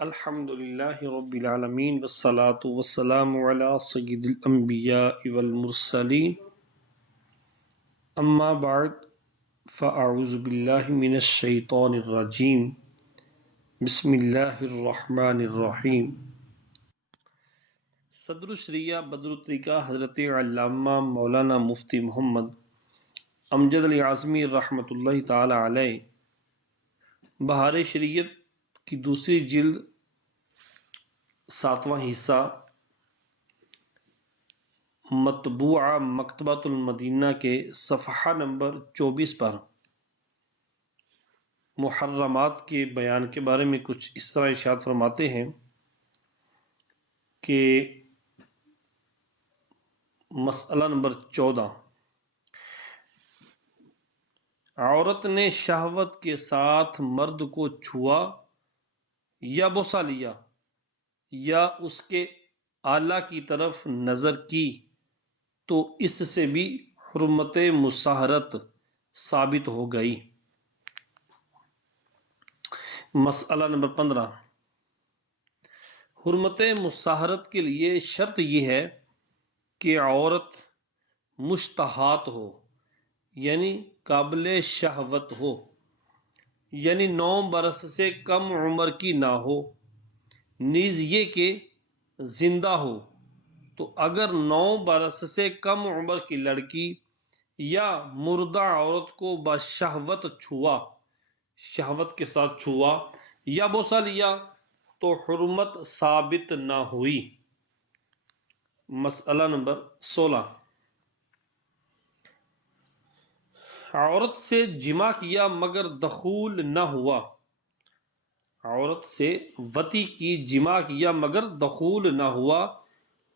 الحمد للہ رب العالمین والصلاة والسلام علی سید الانبیاء والمرسلین اما بعد فاعوذ باللہ من الشیطان الرجیم بسم اللہ الرحمن الرحیم۔ صدر الشریعہ بدر الطریقہ حضرت علامہ مولانا مفتی محمد امجد علی اعظمی رحمۃ اللہ تعالی علیہ بہار شریعت کی دوسری جلد 7واں حصہ مطبوعہ مکتبۃ المدینہ کے صفحہ نمبر 24 پر محرمات کے بیان کے بارے میں کچھ اس طرح ارشاد فرماتے ہیں کہ مسئلہ نمبر 14، عورت نے شہوت کے ساتھ مرد کو چھوا یا بوسہ لیا یا اس کے اعلیٰ کی طرف نظر کی تو اس سے بھی حرمت مصاہرت ثابت ہو گئی۔ مسئلہ نمبر 15، حرمت مصاہرت کے لیے شرط یہ ہے کہ عورت مشتہات ہو، یعنی قابل شہوت ہو، یعنی 9 برس سے کم عمر کی نہ ہو، نیز یہ کہ زندہ ہو۔ تو اگر 9 برس سے کم عمر کی لڑکی یا مردہ عورت کو بشہوت چھوا، شہوت کے ساتھ چھوا یا بوسہ لیا تو حرمت ثابت نہ ہوئی۔ مسئلہ نمبر 16، عورت سے جماع کیا مگر دخول نہ ہوا، عورت سے وطی کی جماع کیا مگر دخول نہ ہوا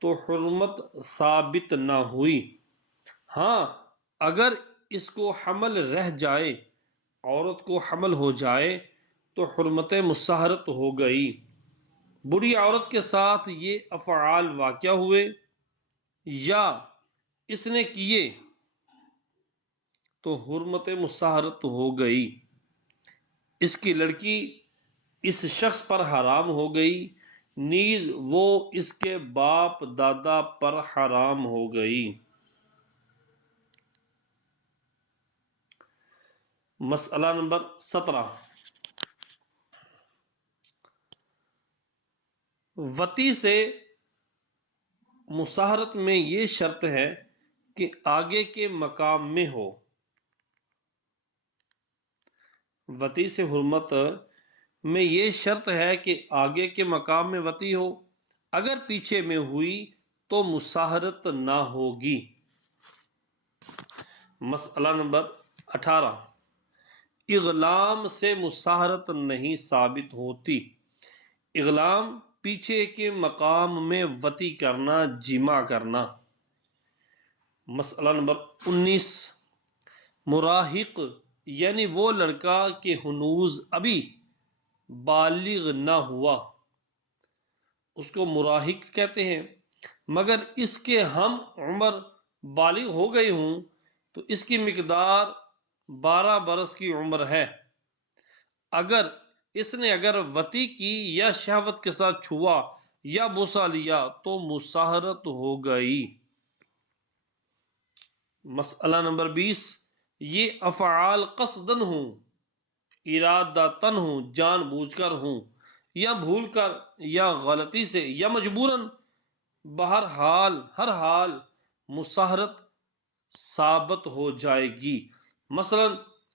تو حرمت ثابت نہ ہوئی۔ ہاں اگر اس کو حمل رہ جائے، عورت کو حمل ہو جائے تو حرمت مصاہرت ہو گئی۔ بوڑھی عورت کے ساتھ یہ افعال واقع ہوئے یا اس نے کیے تو حرمت مصاہرت ہو گئی، اس کی لڑکی اس شخص پر حرام ہو گئی، نیز وہ اس کے باپ دادا پر حرام ہو گئی۔ مسئلہ نمبر 17، وطی سے مصاہرت میں یہ شرط ہے کہ آگے کے مقام میں ہو۔ وطی سے حرمت میں یہ شرط ہے کہ آگے کے مقام میں وطی ہو، اگر پیچھے میں ہوئی تو مصاہرت نہ ہوگی۔ مسئلہ نمبر 18، اغلام سے مصاہرت نہیں ثابت ہوتی۔ اغلام پیچھے کے مقام میں وطی کرنا، جماع کرنا۔ مسئلہ نمبر 19، مراہق یعنی وہ لڑکا کہ ہنوز ابھی بالغ نہ ہوا، اس کو مراہق کہتے ہیں، مگر اس کے ہم عمر بالغ ہو گئے ہوں تو اس کی مقدار 12 برس کی عمر ہے۔ اگر اس نے وطی کی یا شہوت کے ساتھ چھوا یا بوسہ لیا تو مصاہرت ہو گئی۔ مسئلہ نمبر 20، یہ افعال قصدن ہوں، ارادتن ہوں، جان بوجھ کر ہوں، یا بھول کر یا غلطی سے یا مجبوراً، بہرحال ہر حال مصاہرت ثابت ہو جائے گی۔ مثلا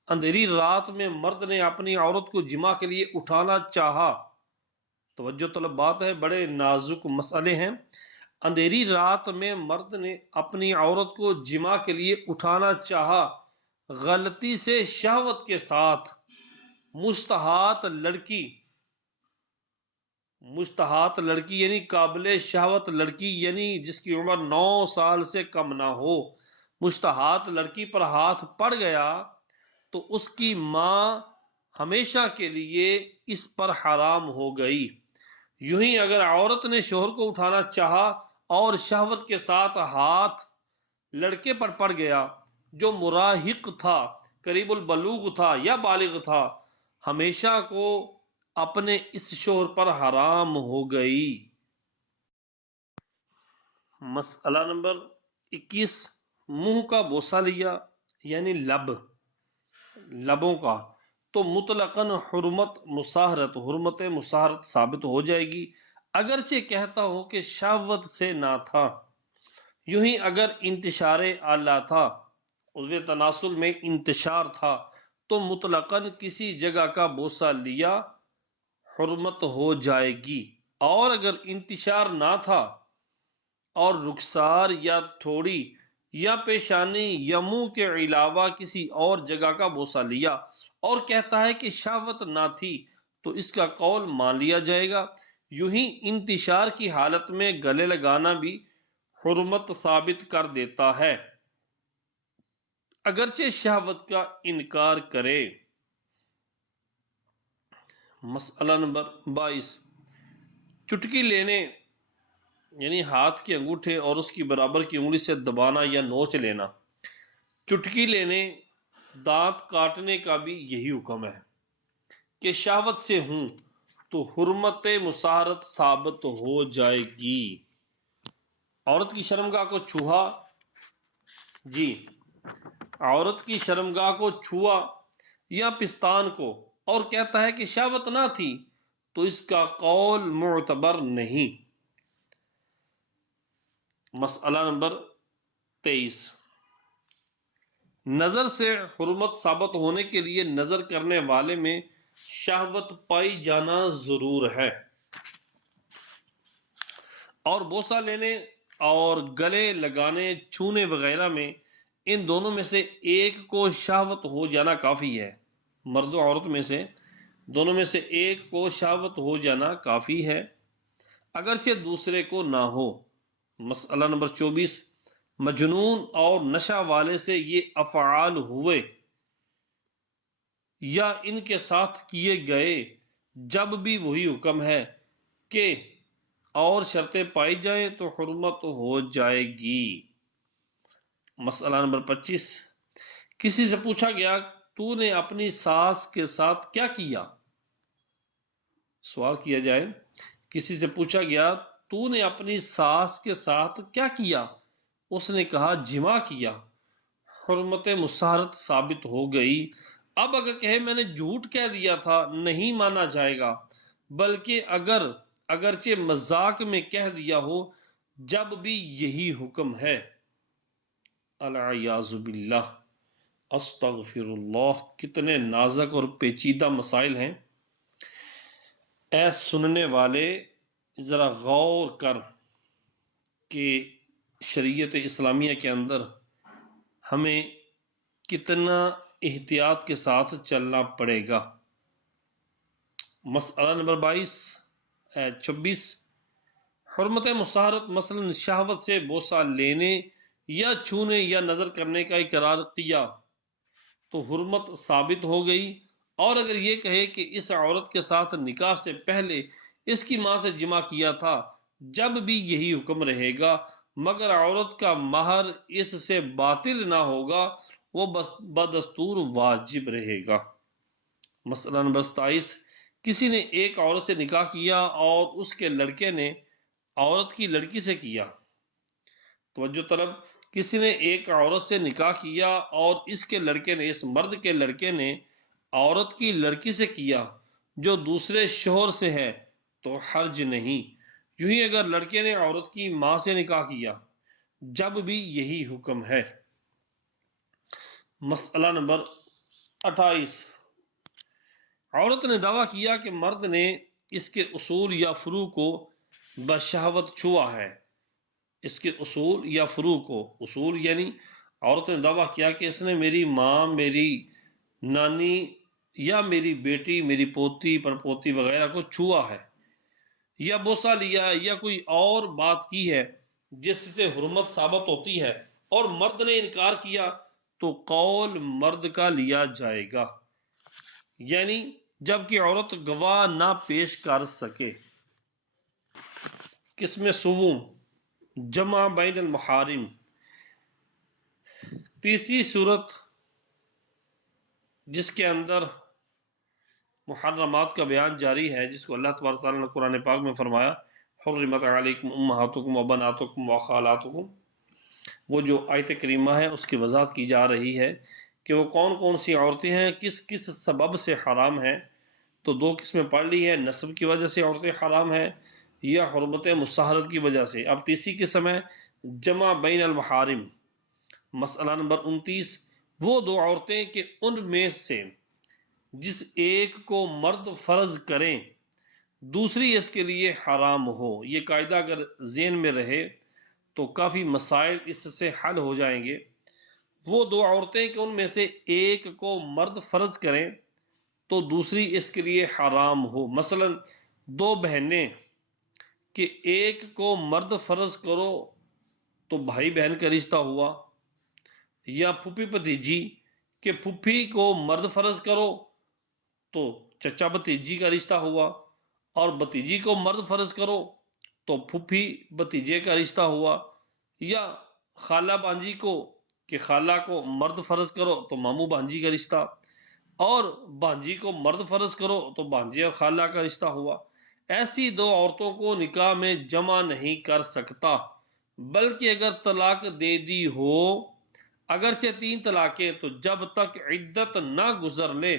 اندھیری رات میں مرد نے اپنی عورت کو جماع کے لیے اٹھانا چاہا، توجہ طلب بات ہے، بڑے نازک مسئلے ہیں۔ اندھیری رات میں مرد نے اپنی عورت کو جماع کے لیے اٹھانا چاہا، غلطی سے شہوت کے ساتھ، مشتہات لڑکی یعنی قابل شہوت لڑکی، یعنی جس کی عمر 9 سال سے کم نہ ہو، مشتہات لڑکی پر ہاتھ پڑ گیا تو اس کی ماں ہمیشہ کے لیے اس پر حرام ہو گئی۔ یوں ہی اگر عورت نے شوہر کو اٹھانا چاہا اور شہوت کے ساتھ ہاتھ لڑکے پر پڑ گیا جو مراہق تھا، قریب البلوغ تھا یا بالغ تھا، ہمیشہ کو اپنے اس شوہر پر حرام ہو گئی۔ مسئلہ نمبر 21، منہ کا بوسہ لیا یعنی لبوں کا، تو مطلقاً حرمت مساہرت ثابت ہو جائے گی، اگرچہ کہتا ہو کہ شہوت سے نہ تھا۔ یوں ہی اگر انتشار اعلیٰ تھا، عضو تناسل میں انتشار تھا، تو مطلقاً کسی جگہ کا بوسہ لیا حرمت ہو جائے گی، اور اگر انتشار نہ تھا اور رخسار یا تھوڑی یا پیشانی یا منہ کے علاوہ کسی اور جگہ کا بوسہ لیا اور کہتا ہے کہ شہوت نہ تھی، تو اس کا قول مان لیا جائے گا۔ یوں ہی انتشار کی حالت میں گلے لگانا بھی حرمت ثابت کر دیتا ہے، اگرچہ شہوت کا انکار کرے۔ مسئلہ نمبر 22، چٹکی لینے یعنی ہاتھ کے انگوٹھے اور اس کی برابر کی انگلی سے دبانا یا نوچ لینا۔ چٹکی لینے، دانت کاٹنے کا بھی یہی حکم ہے کہ شہوت سے ہوں تو حرمت مساہرت ثابت ہو جائے گی۔ عورت کی شرمگاہ کو چھوا، عورت کی شرمگاہ کو چھوا یا پستان کو اور کہتا ہے کہ شہوت نہ تھی، تو اس کا قول معتبر نہیں۔ مسئلہ نمبر 23، نظر سے حرمت ثابت ہونے کے لیے نظر کرنے والے میں شہوت پائی جانا ضرور ہے، اور بوسہ لینے اور گلے لگانے، چھونے وغیرہ میں ان دونوں میں سے ایک کو شہوت ہو جانا کافی ہے۔ مرد و عورت میں سے دونوں میں سے ایک کو شہوت ہو جانا کافی ہے، اگرچہ دوسرے کو نہ ہو۔ مسئلہ نمبر 24، مجنون اور نشہ والے سے یہ افعال ہوئے یا ان کے ساتھ کیے گئے، جب بھی وہی حکم ہے کہ اور شرطیں پائی جائیں تو حرمت ہو جائے گی۔ مسئلہ نمبر 25، کسی سے پوچھا گیا تو نے اپنی ساس کے ساتھ کیا کیا؟ سوال کیا جائے، کسی سے پوچھا گیا تو نے اپنی ساس کے ساتھ کیا کیا؟ اس نے کہا جمع کیا، حرمت مساہرت ثابت ہو گئی۔ اب اگر کہے میں نے جھوٹ کہہ دیا تھا، نہیں مانا جائے گا، بلکہ اگرچہ مذاق میں کہہ دیا ہو، جب بھی یہی حکم ہے۔ العیاذ باللہ، استغفر اللہ، کتنے نازک اور پیچیدہ مسائل ہیں۔ اے سننے والے، ذرا غور کر کہ شریعت اسلامیہ کے اندر ہمیں کتنا احتیاط کے ساتھ چلنا پڑے گا۔ مسئلہ نمبر 26، حرمت مساہرت مثلا شہوت سے بوسہ لینے یا چھونے یا نظر کرنے کا اقرار کیا تو حرمت ثابت ہو گئی، اور اگر یہ کہے کہ اس عورت کے ساتھ نکاح سے پہلے اس کی ماں سے جمع کیا تھا، جب بھی یہی حکم رہے گا، مگر عورت کا مہر اس سے باطل نہ ہوگا، وہ بدستور واجب رہے گا۔ مسئلہ نمبر 27، کسی نے ایک عورت سے نکاح کیا اور اس کے لڑکے نے عورت کی لڑکی سے کیا۔ توجہ طلب، کسی نے ایک عورت سے نکاح کیا اور اس مرد کے لڑکے نے عورت کی لڑکی سے کیا جو دوسرے شوہر سے ہے، تو حرج نہیں۔ یوں ہی اگر لڑکے نے عورت کی ماں سے نکاح کیا، جب بھی یہی حکم ہے۔ مسئلہ نمبر 28، عورت نے دعویٰ کیا کہ مرد نے اس کے اصول یا فروع کو بشہوت چھوا ہے۔ اس کے اصول یا فروع کو، اصول یعنی عورت نے دعویٰ کیا کہ اس نے میری ماں، میری نانی یا میری بیٹی، میری پوتی، پڑپوتی وغیرہ کو چھوا ہے یا بوسہ لیا ہے یا کوئی اور بات کی ہے جس سے حرمت ثابت ہوتی ہے، اور مرد نے انکار کیا، تو قول مرد کا لیا جائے گا، یعنی جبکہ عورت گواہ نہ پیش کر سکے۔ قسم سوم، جمع بین المحارم، تیسری صورت جس کے اندر محرمات کا بیان جاری ہے، جس کو اللہ تبارک تعالیٰ نے قرآن پاک میں فرمایا حرمت علیکم امہاتکم و بناتکم و خالاتکم، وہ جو آیت کریمہ ہے اس کی وضاحت کی جا رہی ہے کہ وہ کون کون سی عورتیں ہیں، کس کس سبب سے حرام ہیں۔ تو دو قسمیں پڑھ لی ہے، نسب کی وجہ سے عورتیں حرام ہیں یا حرمت مساہرت کی وجہ سے۔ اب تیسری قسم ہے جمع بین المحارم، مسئلہ نمبر 29، وہ دو عورتیں کہ ان میں سے جس ایک کو مرد فرض کریں دوسری اس کے لیے حرام ہو۔ یہ قاعدہ اگر ذہن میں رہے تو کافی مسائل اس سے حل ہو جائیں گے۔ وہ دو عورتیں کہ ان میں سے ایک کو مرد فرض کریں تو دوسری اس کے لیے حرام ہو۔ مثلا دو بہنیں کہ ایک کو مرد فرض کرو تو بھائی بہن کا رشتہ ہوا، یا پھوپھی بھتیجی کہ پھوپھی کو مرد فرض کرو تو چچا بھتیجی کا رشتہ ہوا، اور بھتیجی کو مرد فرض کرو تو پھوپھی بھتیجے کا رشتہ ہوا، یا خالہ بانجی کو کہ خالہ کو مرد فرض کرو تو ماموں بانجی کا رشتہ، اور بانجی کو مرد فرض کرو تو بانجی اور خالہ کا رشتہ ہوا۔ ایسی دو عورتوں کو نکاح میں جمع نہیں کر سکتا، بلکہ اگر طلاق دے دی ہو، اگرچہ 3 طلاقیں، تو جب تک عدت نہ گزر لے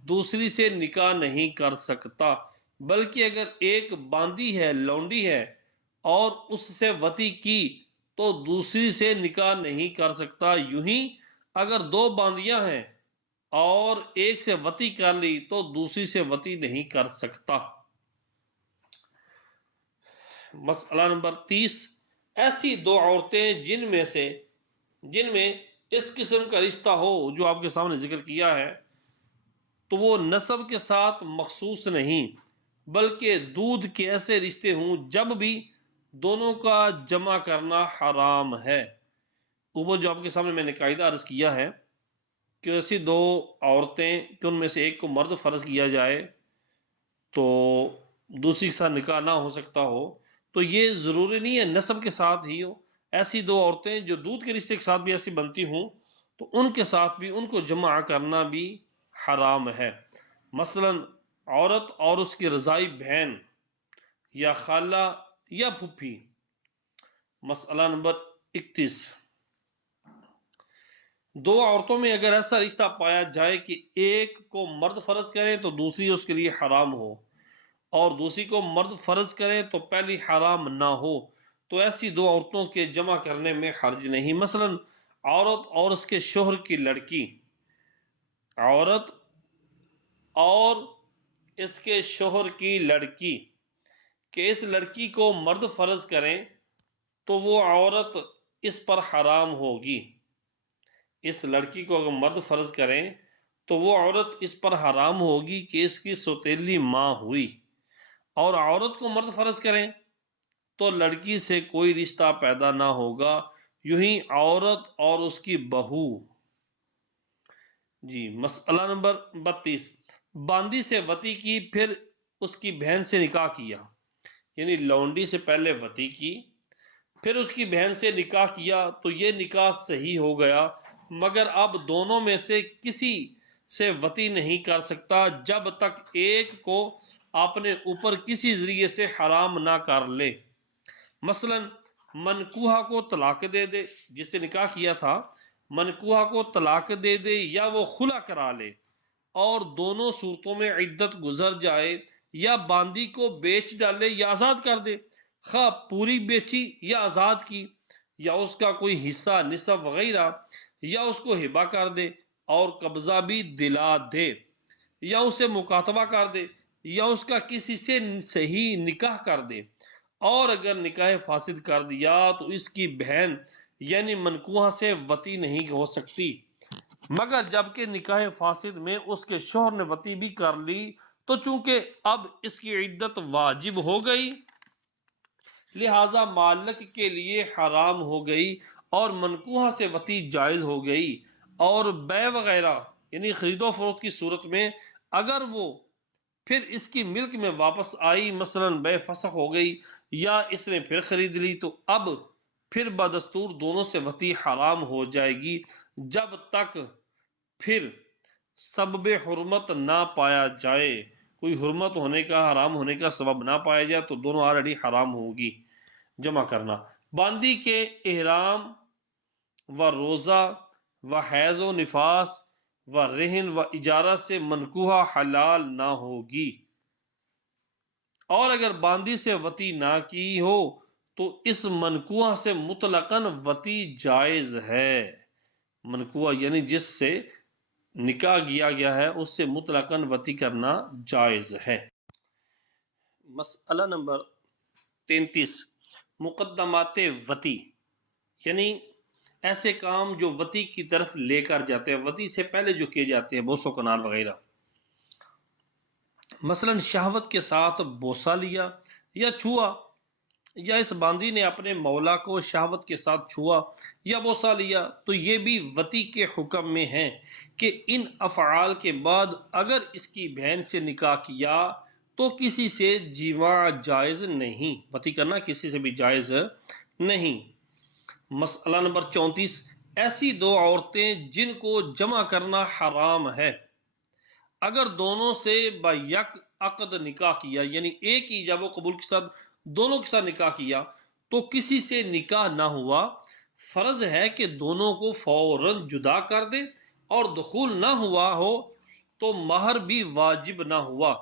دوسری سے نکاح نہیں کر سکتا، بلکہ اگر ایک باندی ہے، لونڈی ہے، اور اس سے وطی کی تو دوسری سے نکاح نہیں کر سکتا۔ یوں ہی اگر 2 باندیاں ہیں اور ایک سے وطی کر لی تو دوسری سے وطی نہیں کر سکتا۔ مسئلہ نمبر 30، ایسی دو عورتیں جن میں اس قسم کا رشتہ ہو جو آپ کے سامنے ذکر کیا ہے، تو وہ نسب کے ساتھ مخصوص نہیں بلکہ دودھ کے ایسے رشتے ہوں جب بھی دونوں کا جمع کرنا حرام ہے۔ اوپر جو آپ کے سامنے میں نے قاعدہ عرض کیا ہے کہ ایسی دو عورتیں کہ ان میں سے ایک کو مرد فرض کیا جائے تو دوسری کے ساتھ نکاح نہ ہو سکتا ہو، تو یہ ضروری نہیں ہے نسب کے ساتھ ہی ہو۔ ایسی دو عورتیں جو دودھ کے رشتے کے ساتھ بھی ایسی بنتی ہوں تو ان کے ساتھ بھی ان کو جمع کرنا بھی حرام ہے۔ مثلا عورت اور اس کی رضائی بہن یا خالہ یا پھوپھی۔ مسئلہ نمبر 31، دو عورتوں میں اگر ایسا رشتہ پایا جائے کہ ایک کو مرد فرض کرے تو دوسری اس کے لیے حرام ہو، اور دوسری کو مرد فرض کرے تو پہلی حرام نہ ہو، تو ایسی دو عورتوں کے جمع کرنے میں حرج نہیں۔ مثلا عورت اور اس کے شوہر کی لڑکی، عورت اور اس کے شوہر کی لڑکی کہ اس لڑکی کو مرد فرض کریں تو وہ عورت اس پر حرام ہوگی۔ اس لڑکی کو اگر مرد فرض کریں تو وہ عورت اس پر حرام ہوگی کہ اس کی سوتیلی ماں ہوئی، اور عورت کو مرد فرض کریں تو لڑکی سے کوئی رشتہ پیدا نہ ہوگا۔ یوں ہی عورت اور اس کی بہو۔ جی مسئلہ نمبر 32، باندی سے وطی کی پھر اس کی بہن سے نکاح کیا، یعنی لونڈی سے پہلے وطی کی پھر اس کی بہن سے نکاح کیا تو یہ نکاح صحیح ہو گیا، مگر اب دونوں میں سے کسی سے وطی نہیں کر سکتا جب تک ایک کو اپنے اوپر کسی ذریعے سے حرام نہ کر لے۔ مثلا منکوحہ کو طلاق دے دے، جس سے نکاح کیا تھا، منکوحہ کو طلاق دے دے یا وہ خلع کرا لے، اور دونوں صورتوں میں عدت گزر جائے، یا باندی کو بیچ ڈالے یا آزاد کر دے، خواہ پوری بیچی یا آزاد کی، یا اس کا کوئی حصہ نصف وغیرہ، یا اس کو ہبہ کر دے اور قبضہ بھی دلا دے، یا اسے مکاتبہ کر دے، یا اس کا کسی سے صحیح نکاح کر دے، اور اگر نکاح فاسد کر دیا تو اس کی بہن یعنی منکوحہ سے وطی نہیں ہو سکتی، مگر جبکہ نکاح فاسد میں اس کے شوہر نے وطی بھی کر لی تو چونکہ اب اس کی عدت واجب ہو گئی لہذا مالک کے لیے حرام ہو گئی، اور منکوحہ سے وطی جائز ہو گئی۔ اور بے وغیرہ یعنی خرید و فروخت کی صورت میں اگر وہ پھر اس کی ملک میں واپس آئی، مثلا بے فسخ ہو گئی یا اس نے پھر خرید لی، تو اب پھر بدستور دونوں سے وطی حرام ہو جائے گی جب تک پھر سبب حرمت نہ پایا جائے، کوئی حرمت ہونے کا، حرام ہونے کا سبب نہ پایا جائے تو دونوں آلریڈی حرام ہوگی جمع کرنا۔ باندی کے احرام و روزہ و حیض و نفاس و رہن و اجارہ سے منکوحہ حلال نہ ہوگی، اور اگر باندی سے وطی نہ کی ہو تو اس منکوحہ سے مطلقاً وطی جائز ہے۔ منکوحہ یعنی جس سے نکاح کیا گیا ہے اس سے مطلقاً وطی کرنا جائز ہے۔ مسئلہ نمبر 33، مقدمات وطی، یعنی ایسے کام جو وطی کی طرف لے کر جاتے ہیں، وطی سے پہلے جو کیے جاتے ہیں، بوس و کنار وغیرہ۔ مثلا شہوت کے ساتھ بوسہ لیا یا چھوا، یا اس باندی نے اپنے مولا کو شہوت کے ساتھ چھوا یا بوسہ لیا، تو یہ بھی وطی کے حکم میں ہیں کہ ان افعال کے بعد اگر اس کی بہن سے نکاح کیا تو کسی سے جماع جائز نہیں، وطی کرنا کسی سے بھی جائز نہیں۔ مسئلہ نمبر 34، ایسی دو عورتیں جن کو جمع کرنا حرام ہے، اگر دونوں سے با یک عقد نکاح کیا، یعنی ایک ہی ایجاب و قبول کے ساتھ دونوں کے ساتھ نکاح کیا تو کسی سے نکاح نہ ہوا، فرض ہے کہ دونوں کو فوراً جدا کر دے، اور دخول نہ ہوا ہو تو مہر بھی واجب نہ ہوا،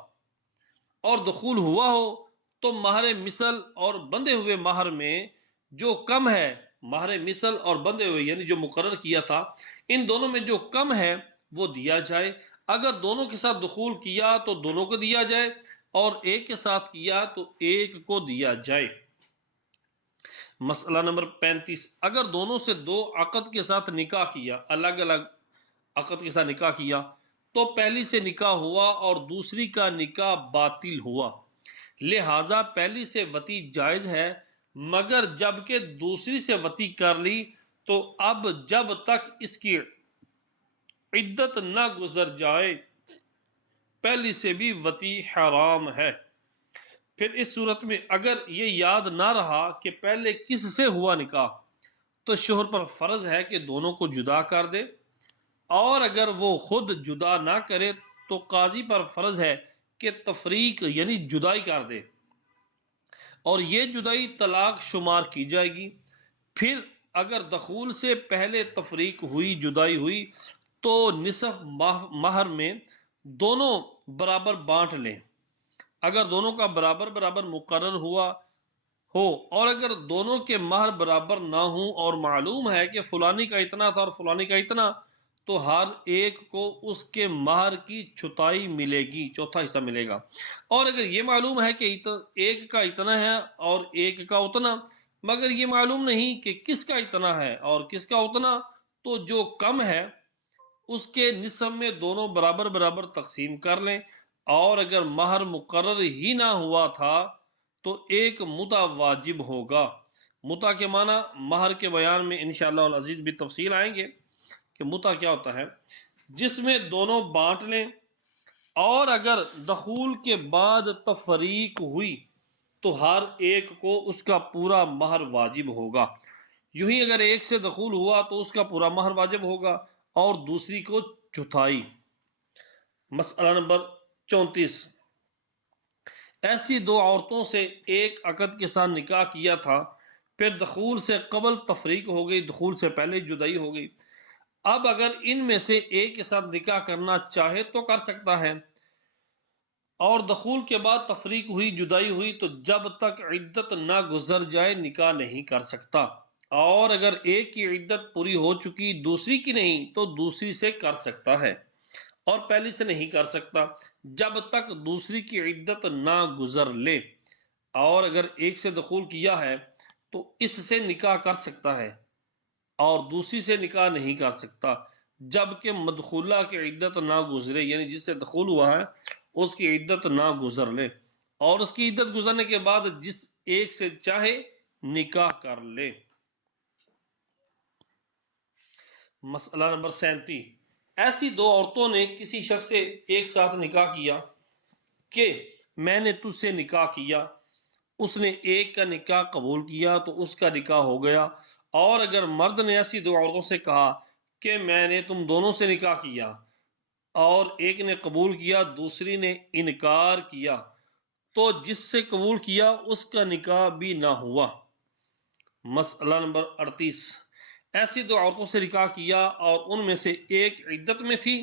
اور دخول ہوا ہو تو مہر مثل اور بندھے ہوئے مہر میں جو کم ہے، مہر مثل اور بندھے ہوئے یعنی جو مقرر کیا تھا، ان دونوں میں جو کم ہے وہ دیا جائے۔ اگر دونوں کے ساتھ دخول کیا تو دونوں کو دیا جائے، اور ایک کے ساتھ کیا تو ایک کو دیا جائے۔ مسئلہ نمبر 35، اگر دونوں سے دو عقد کے ساتھ نکاح کیا، الگ الگ عقد کے ساتھ نکاح کیا، تو پہلی سے نکاح ہوا اور دوسری کا نکاح باطل ہوا، لہذا پہلی سے وطی جائز ہے، مگر جب کہ دوسری سے وطی کر لی تو اب جب تک اس کی عدت نہ گزر جائے پہلی سے بھی وطی حرام ہے۔ پھر اس صورت میں اگر یہ یاد نہ رہا کہ پہلے کس سے ہوا نکاح، تو شوہر پر فرض ہے کہ دونوں کو جدا کر دے، اور اگر وہ خود جدا نہ کرے تو قاضی پر فرض ہے کہ تفریق یعنی جدائی کر دے، اور یہ جدائی طلاق شمار کی جائے گی۔ پھر اگر دخول سے پہلے تفریق ہوئی، جدائی ہوئی، تو نصف مہر میں دونوں برابر بانٹ لیں، اگر دونوں کا برابر برابر مقرر ہوا ہو، اور اگر دونوں کے مہر برابر نہ ہوں اور معلوم ہے کہ فلانی کا اتنا تھا اور فلانی کا اتنا، تو ہر ایک کو اس کے مہر کی چھٹائی ملے گی، چوتھا حصہ ملے گا۔ اور اگر یہ معلوم ہے کہ ایک کا اتنا ہے اور ایک کا اتنا، مگر یہ معلوم نہیں کہ کس کا اتنا ہے اور کس کا اتنا، تو جو کم ہے اس کے نصف میں دونوں برابر برابر تقسیم کر لیں، اور اگر مہر مقرر ہی نہ ہوا تھا تو ایک متع واجب ہوگا۔ متع کے معنی مہر کے بیان میں انشاءاللہ العزیز بھی تفصیل آئیں گے کہ متع کیا ہوتا ہے، جس میں دونوں بانٹ لیں، اور اگر دخول کے بعد تفریق ہوئی تو ہر ایک کو اس کا پورا مہر واجب ہوگا۔ یوں ہی اگر ایک سے دخول ہوا تو اس کا پورا مہر واجب ہوگا اور دوسری کو چوتھائی۔ مسئلہ نمبر 34، ایسی دو عورتوں سے ایک عقد کے ساتھ نکاح کیا تھا، پھر دخول سے قبل تفریق ہو گئی، دخول سے پہلے جدائی ہو گئی، اب اگر ان میں سے ایک کے ساتھ نکاح کرنا چاہے تو کر سکتا ہے، اور دخول کے بعد تفریق ہوئی، جدائی ہوئی، تو جب تک عدت نہ گزر جائے نکاح نہیں کر سکتا، اور اگر ایک کی عدت پوری ہو چکی دوسری کی نہیں تو دوسری سے کر سکتا ہے، اور پہلی سے نہیں کر سکتا جب تک دوسری کی عدت نہ گزر لے، اور اگر ایک سے دخول کیا ہے تو اس سے نکاح کر سکتا ہے اور دوسری سے نکاح نہیں کر سکتا جب کہ مدخولہ کی عدت نہ گزرے، یعنی جس سے دخول ہوا ہے اس کی عدت نہ گزر لے، اور اس کی عدت گزرنے کے بعد جس ایک سے چاہے نکاح کر لے۔ مسئلہ نمبر 37، ایسی دو عورتوں نے کسی شخص سے ایک ساتھ نکاح کیا کہ میں نے تجھ سے نکاح کیا، اس نے ایک کا نکاح قبول کیا تو اس کا نکاح ہو گیا، اور اگر مرد نے ایسی دو عورتوں سے کہا کہ میں نے تم دونوں سے نکاح کیا، اور ایک نے قبول کیا دوسری نے انکار کیا تو جس سے قبول کیا اس کا نکاح بھی نہ ہوا۔ مسئلہ نمبر 38، ایسی دو عورتوں سے نکاح کیا اور ان میں سے ایک عدت میں تھی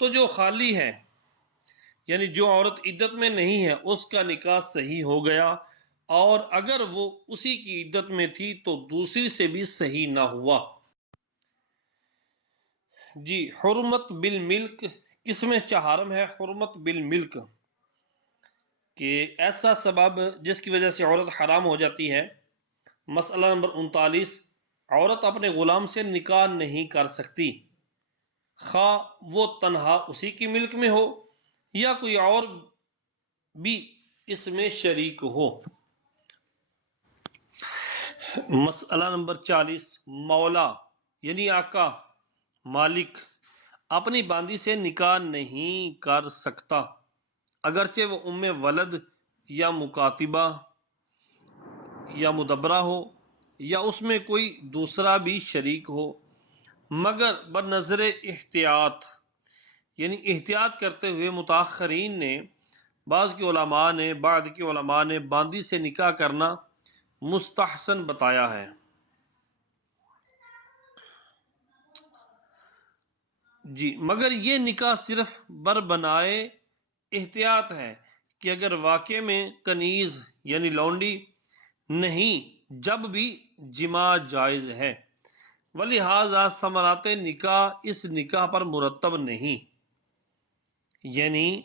تو جو خالی ہے یعنی جو عورت عدت میں نہیں ہے اس کا نکاح صحیح ہو گیا، اور اگر وہ اسی کی عدت میں تھی تو دوسری سے بھی صحیح نہ ہوا۔ جی، حرمت بالملک، کس میں چہارم ہے حرمت بالملک کہ ایسا سبب جس کی وجہ سے عورت حرام ہو جاتی ہے۔ مسئلہ نمبر 39، عورت اپنے غلام سے نکاح نہیں کر سکتی خواہ وہ تنہا اسی کی ملک میں ہو یا کوئی اور بھی اس میں شریک ہو۔ مسئلہ نمبر 40، مولا یعنی آقا مالک اپنی باندی سے نکاح نہیں کر سکتا اگرچہ وہ ام ولد یا مکاتبہ یا مدبرہ ہو یا اس میں کوئی دوسرا بھی شریک ہو، مگر بنظر احتیاط یعنی احتیاط کرتے ہوئے متاخرین نے بعض کے علماء نے باندی سے نکاح کرنا مستحسن بتایا ہے۔ جی، مگر یہ نکاح صرف بربنائے احتیاط ہے کہ اگر واقع میں کنیز یعنی لونڈی نہیں جب بھی جماع جائز ہے، ولہذا ثمرات نکاح اس نکاح پر مرتب نہیں، یعنی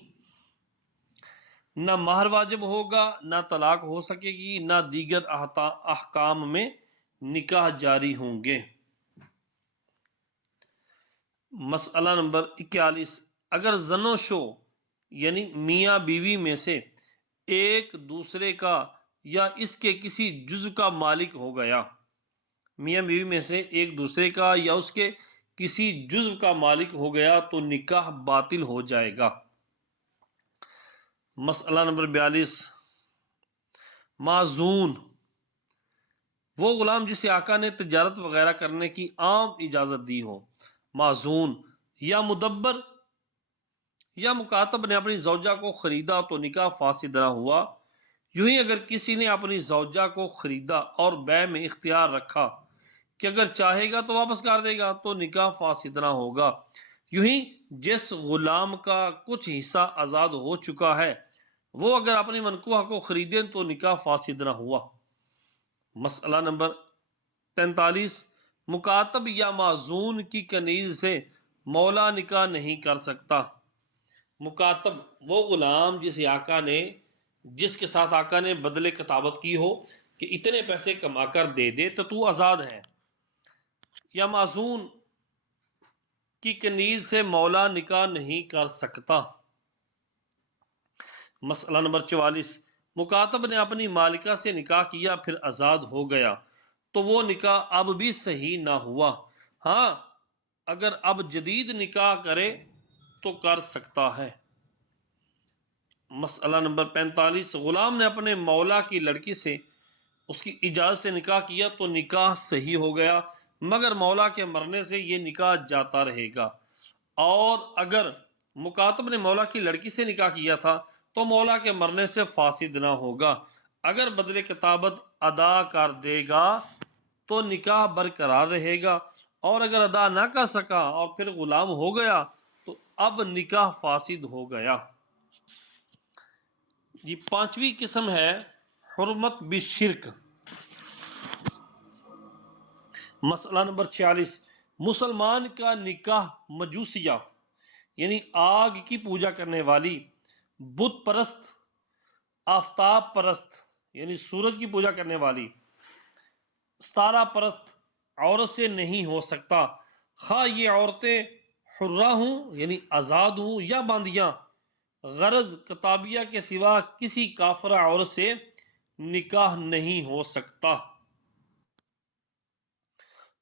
نہ مہر واجب ہوگا، نہ طلاق ہو سکے گی، نہ دیگر احکام میں نکاح جاری ہوں گے۔ مسئلہ نمبر 41، اگر زن و شو یعنی میاں بیوی میں سے ایک دوسرے کا یا اس کے کسی جزء کا مالک ہو گیا، میاں بیوی میں سے ایک دوسرے کا یا اس کے کسی جزء کا مالک ہو گیا تو نکاح باطل ہو جائے گا۔ مسئلہ نمبر 42، معزون وہ غلام جسے آقا نے تجارت وغیرہ کرنے کی عام اجازت دی ہو۔ معزون یا مدبر یا مکاتب نے اپنی زوجہ کو خریدا تو نکاح فاسد نہ ہوا۔ یوں ہی اگر کسی نے اپنی زوجہ کو خریدا اور بیع میں اختیار رکھا کہ اگر چاہے گا تو واپس کر دے گا تو نکاح فاسد نہ ہوگا۔ یوں ہی جس غلام کا کچھ حصہ آزاد ہو چکا ہے وہ اگر اپنی منکوحہ کو خریدے تو نکاح فاسد نہ ہوا۔ مسئلہ نمبر 43، مکاتب یا معزون کی کنیز سے مولا نکاح نہیں کر سکتا۔ مکاتب وہ غلام جس کے ساتھ آقا نے بدلے کتابت کی ہو کہ اتنے پیسے کما کر دے دے تو آزاد ہے، یا معزون کی کنیز سے مولا نکاح نہیں کر سکتا۔ مسئلہ نمبر 44، مکاتب نے اپنی مالکہ سے نکاح کیا پھر آزاد ہو گیا تو وہ نکاح اب بھی صحیح نہ ہوا، ہاں اگر اب جدید نکاح کرے تو کر سکتا ہے۔ مسئلہ نمبر 45، غلام نے اپنے مولا کی لڑکی سے اس کی اجازت سے نکاح کیا تو نکاح صحیح ہو گیا، مگر مولا کے مرنے سے یہ نکاح جاتا رہے گا، اور اگر مکاتب نے مولا کی لڑکی سے نکاح کیا تھا تو مولا کے مرنے سے فاسد نہ ہوگا۔ اگر بدلے کتابت ادا کر دے گا تو نکاح برقرار رہے گا، اور اگر ادا نہ کر سکا اور پھر غلام ہو گیا تو اب نکاح فاسد ہو گیا۔ یہ پانچویں قسم ہے حرمت بالشرک۔ مسئلہ نمبر 46، مسلمان کا نکاح مجوسیہ یعنی آگ کی پوجا کرنے والی، بت پرست، آفتاب پرست یعنی سورج کی پوجا کرنے والی، ستارہ پرست عورت سے نہیں ہو سکتا، خواہ یہ عورتیں حرہ ہوں یعنی آزاد ہوں یا باندیاں، غرض کتابیہ کے سوا کسی کافرہ عورت سے نکاح نہیں ہو سکتا۔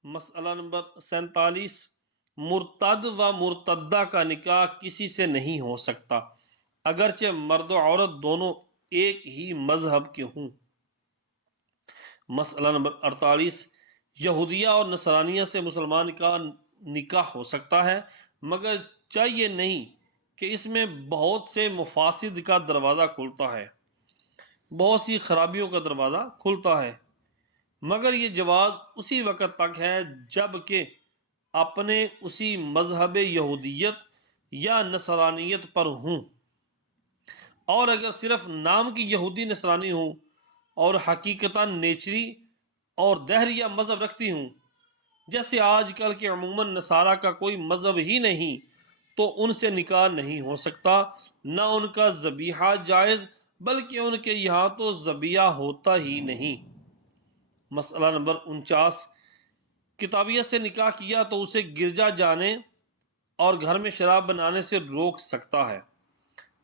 مسئلہ نمبر 47، مرتد و مرتدہ کا نکاح کسی سے نہیں ہو سکتا اگرچہ مرد و عورت دونوں ایک ہی مذہب کے ہوں۔ مسئلہ نمبر 48، یہودیہ اور نصرانیہ سے مسلمان کا نکاح ہو سکتا ہے مگر چاہیے نہیں کہ اس میں بہت سے مفاسد کا دروازہ کھلتا ہے، بہت سی خرابیوں کا دروازہ کھلتا ہے، مگر یہ جواز اسی وقت تک ہے جب کہ اپنے اسی مذہب یہودیت یا نصرانیت پر ہوں، اور اگر صرف نام کی یہودی نصرانی ہوں اور حقیقتاً نیچری اور دہریہ مذہب رکھتی ہوں، جیسے آج کل کے عموماً نصارہ کا کوئی مذہب ہی نہیں، تو ان سے نکاح نہیں ہو سکتا، نہ ان کا ذبیحہ جائز، بلکہ ان کے یہاں تو ذبیحہ ہوتا ہی نہیں۔ مسئلہ نمبر 49، کتابیت سے نکاح کیا تو اسے گرجا جانے اور گھر میں شراب بنانے سے روک سکتا ہے۔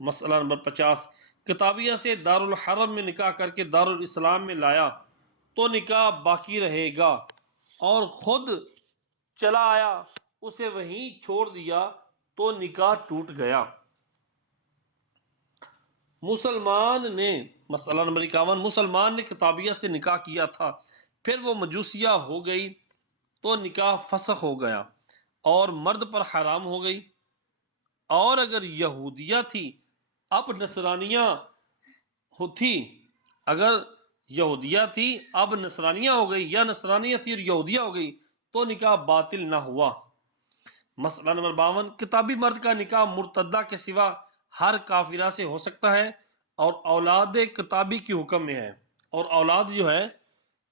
مسئلہ نمبر 50، کتابیہ سے دارالحرم میں نکاح کر کے دارالاسلام میں لایا تو نکاح باقی رہے گا، اور خود چلا آیا اسے وہیں چھوڑ دیا تو نکاح ٹوٹ گیا۔ مسئلہ نمبر 51، مسلمان نے کتابیہ سے نکاح کیا تھا، پھر وہ مجوسیہ ہو گئی تو نکاح فسخ ہو گیا اور مرد پر حرام ہو گئی، اور اگر یہودیہ تھی اب نصرانیہ تھی، اگر یہودیہ تھی اب نصرانیہ ہو گئی، یا نصرانیہ تھی اور یہودیہ ہو گئی تو نکاح باطل نہ ہوا۔ مسئلہ نمبر 52، کتابی مرد کا نکاح مرتدہ کے سوا ہر کافرہ سے ہو سکتا ہے، اور اولاد کتابی کے حکم میں ہے، اور اولاد جو ہے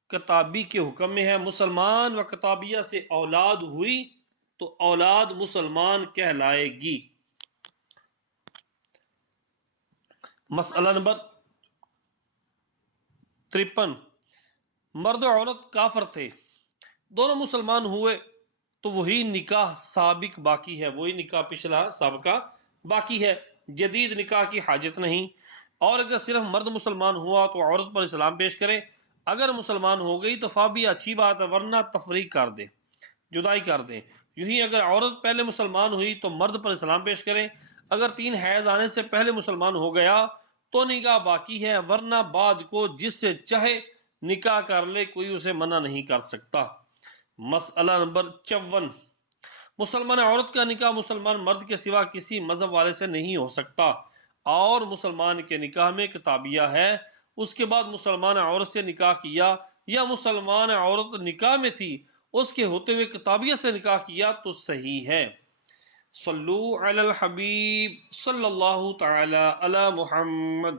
کتابی کے حکم میں ہے۔ مسلمان و کتابیہ سے اولاد ہوئی تو اولاد مسلمان کہلائے گی۔ مسئلہ نمبر 53، مرد و عورت کافر تھے، دونوں مسلمان ہوئے تو وہی نکاح سابق باقی ہے، وہی نکاح پچھلا سابقہ باقی ہے، جدید نکاح کی حاجت نہیں۔ اور اگر صرف مرد مسلمان ہوا تو عورت پر اسلام پیش کرے، اگر مسلمان ہو گئی تو فابی اچھی بات ہے، ورنہ تفریق کر دے، جدائی کر دیں۔ یوں ہی اگر عورت پہلے مسلمان ہوئی تو مرد پر اسلام پیش کرے، اگر 3 حیض آنے سے پہلے مسلمان ہو گیا تو نکاح باقی ہے، ورنہ بعد کو جس سے چاہے نکاح کر لے، کوئی اسے منع نہیں کر سکتا۔ مسئلہ نمبر 54، مسلمان عورت کا نکاح مسلمان مرد کے سوا کسی مذہب والے سے نہیں ہو سکتا، اور مسلمان کے نکاح میں کتابیہ ہے، اس کے بعد مسلمان عورت سے نکاح کیا یا مسلمان عورت نکاح میں تھی، اس کے ہوتے ہوئے کتابیہ سے نکاح کیا تو صحیح ہے۔ صلو علی الحبیب صلی اللہ تعالی علی محمد۔